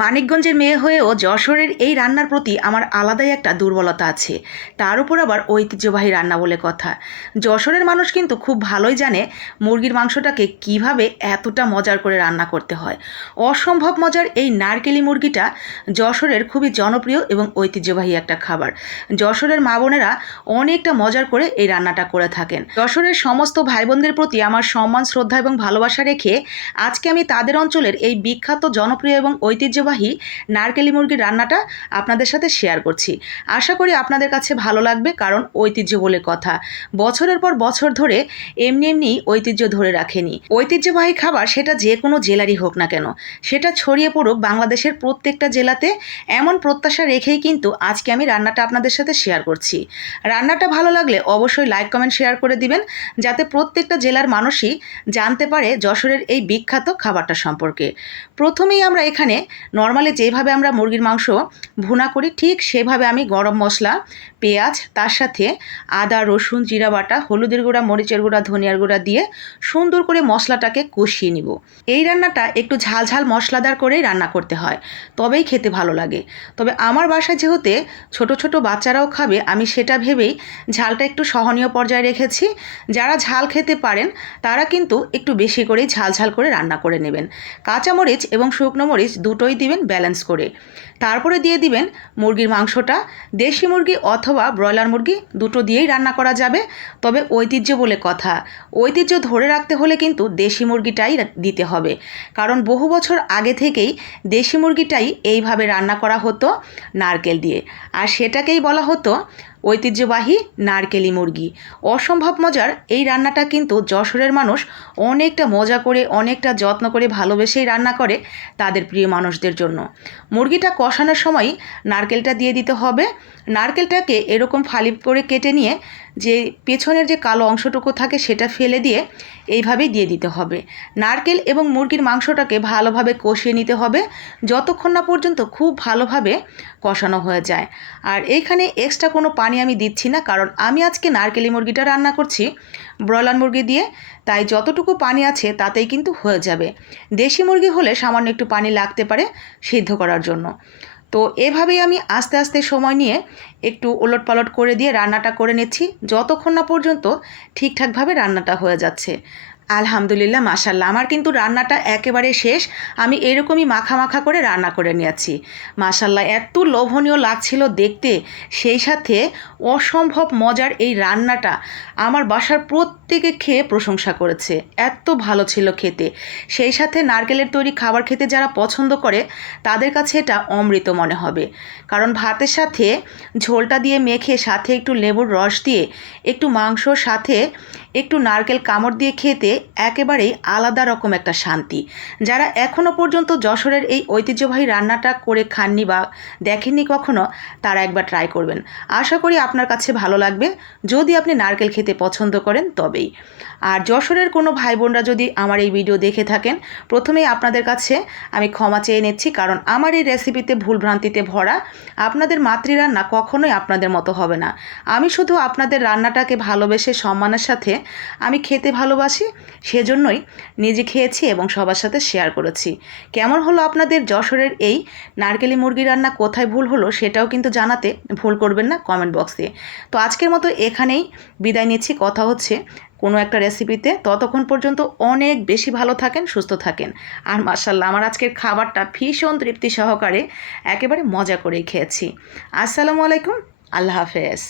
মানিকগঞ্জের মেয়ে হয়েও যশোরের এই রান্নার প্রতি আমার আলাদাই একটা দুর্বলতা আছে। তার উপর আবার ঐতিহ্যবাহী রান্না বলে কথা। যশোরের মানুষ কিন্তু খুব ভালোই জানে মুরগির মাংসটাকে কিভাবে এতটা মজার করে রান্না করতে হয়। অসম্ভব মজার এই নারকেলি মুরগিটা যশোরের খুবই জনপ্রিয় এবং ঐতিহ্যবাহী একটা খাবার। যশোরের মা বোনেরা অনেকটা মজার করে এই রান্নাটা করে থাকেন। যশোরের সমস্ত ভাই বোনদের প্রতি আমার সম্মান, শ্রদ্ধা এবং ভালোবাসা রেখে আজকে আমি তাদের অঞ্চলের এই বিখ্যাত, জনপ্রিয় এবং ঐতিহ্যবাহী নারকেলি মুরগির রান্নাটা আপনাদের সাথে শেয়ার করছি। আশা করি আপনাদের কাছে ভালো লাগবে, কারণ ঐতিহ্য বলে কথা বছরের পর বছর ধরে এমনি এমনি ঐতিহ্য ধরে রাখেনি। ঐতিহ্যবাহী খাবার সেটা যে কোনো জেলারই হোক না কেন, সেটা ছড়িয়ে পড়ুক বাংলাদেশের প্রত্যেকটা জেলাতে, এমন প্রত্যাশা রেখেই কিন্তু আজকে আমি রান্নাটা আপনাদের সাথে শেয়ার করছি। রান্নাটা ভালো লাগলে অবশ্যই লাইক, কমেন্ট, শেয়ার করে দিবেন, যাতে প্রত্যেকটা জেলার মানুষই জানতে পারে যশোরের এই বিখ্যাত খাবারটা সম্পর্কে। প্রথমেই আমরা এখানে নর্মালি যেভাবে আমরা মুরগির মাংস ভুনা করি, ঠিক সেভাবে আমি গরম মশলা, পেঁয়াজ, তার সাথে আদা, রসুন, জিরা বাটা, হলুদের গুঁড়া, মরিচের গুঁড়া, ধনিয়ার গুঁড়া দিয়ে সুন্দর করে মশলাটাকে কষিয়ে নিব। এই রান্নাটা একটু ঝাল ঝাল মশলাদার করেই রান্না করতে হয়, তবেই খেতে ভালো লাগে। তবে আমার বাসায় যেহেতু ছোট ছোট বাচ্চারাও খাবে, আমি সেটা ভেবেই ঝালটা একটু সহনীয় পর্যায়ে রেখেছি। যারা ঝাল খেতে পারেন তারা কিন্তু একটু বেশি করেই ঝাল ঝাল করে রান্না করে নেবেন। কাঁচামরিচ এবং শুকনো মরিচ দুটোই দিবেন ব্যালেন্স করে। তারপরে দিয়ে দিবেন মুরগির মাংসটা। দেশি মুরগি অথবা ব্রয়লার মুরগি দুটো দিয়েই রান্না করা যাবে, তবে ঐতিহ্য বলে কথা, ঐতিহ্য ধরে রাখতে হলে কিন্তু দেশি মুরগিটাই দিতে হবে, কারণ বহু বছর আগে থেকেই দেশি মুরগিটাই এইভাবে রান্না করা হতো নারকেল দিয়ে, আর সেটাকেই বলা হতো ঐতিহ্যবাহী নারকেলি মুরগি। অসম্ভব মজার এই রান্নাটা কিন্তু যশোরের মানুষ অনেকটা মজা করে, অনেকটা যত্ন করে, ভালোবেসেই রান্না করে তাদের প্রিয় মানুষদের জন্য। মুরগিটা কষানোর সময় নারকেলটা দিয়ে দিতে হবে। নারকেলটাকে এরকম ফালি করে কেটে নিয়ে যে পেছনের যে কালো অংশটুকু থাকে সেটা ফেলে দিয়ে এইভাবেই দিয়ে দিতে হবে। নারকেল এবং মুরগির মাংসটাকে ভালোভাবে কষিয়ে নিতে হবে যতক্ষণ না পর্যন্ত খুব ভালোভাবে কষানো হয়ে যায়। আর এইখানে এক্সট্রা কোনো পানি আমি দিচ্ছি না, কারণ আমি আজকে নারকেলি মুরগিটা রান্না করছি ব্রয়লার মুরগি দিয়ে, তাই যতটুকু পানি আছে তাতেই কিন্তু হয়ে যাবে। দেশি মুরগি হলে সামান্য একটু পানি লাগতে পারে সিদ্ধ করার জন্য। তো এভাবেই আমি আস্তে আস্তে সময় নিয়ে একটু ওলটপালট করে দিয়ে রান্নাটা করে নিচ্ছি যতক্ষণ না পর্যন্ত ঠিকঠাকভাবে রান্নাটা হয়ে যাচ্ছে। আলহামদুলিল্লাহ, মাশাল্লাহ, আমার কিন্তু রান্নাটা একেবারে শেষ। আমি এরকমই মাখা মাখা করে রান্না করে নিয়েছি। মাশাল্লাহ, এত লোভনীয় লাগছিল দেখতে, সেই সাথে অসম্ভব মজার এই রান্নাটা আমার বাসার প্রত্যেকে খেয়ে প্রশংসা করেছে, এত ভালো ছিল খেতে। সেই সাথে নারকেলের তৈরি খাবার খেতে যারা পছন্দ করে তাদের কাছে এটা অমৃত মনে হবে, কারণ ভাতের সাথে ঝোলটা দিয়ে মেখে সাথে একটু লেবুর রস দিয়ে একটু মাংসর সাথে একটু নারকেল কামড় দিয়ে খেতে একেবারেই আলাদা রকম একটা শান্তি। যারা এখনও পর্যন্ত যশোরের এই ঐতিহ্যবাহী রান্নাটা করে খাননি বা দেখেননি কখনো, তারা একবার ট্রাই করবেন। আশা করি আপনার কাছে ভালো লাগবে, যদি আপনি নারকেল খেতে পছন্দ করেন তবেই। আর যশোরের কোনো ভাই বোনরা যদি আমার এই ভিডিও দেখে থাকেন, প্রথমেই আপনাদের কাছে আমি ক্ষমা চেয়ে নিচ্ছি, কারণ আমার এই রেসিপিতে ভুলভ্রান্তিতে ভরা। আপনাদের মাতৃরান্না কখনোই আপনাদের মতো হবে না। আমি শুধু আপনাদের রান্নাটাকে ভালোবেসে সম্মানের সাথে আমি খেতে ভালোবাসি, সেজন্যই নিজে খেয়েছি এবং সবার সাথে শেয়ার করেছি। কেমন হলো আপনাদের যশোরের এই নারকেলি মুরগি রান্না, কোথায় ভুল হলো সেটাও কিন্তু জানাতে ভুল করবেন না কমেন্ট বক্সে। তো আজকের মতো এখানেই বিদায় নিচ্ছি, কথা হচ্ছে কোনো একটা রেসিপিতে। ততক্ষণ পর্যন্ত অনেক বেশি ভালো থাকেন, সুস্থ থাকেন। আর মাশাল্লাহ, আমার আজকের খাবারটা ভীষণ তৃপ্তি সহকারে একেবারে মজা করেই খেয়েছি। আসসালামু আলাইকুম, আল্লাহ হাফেজ।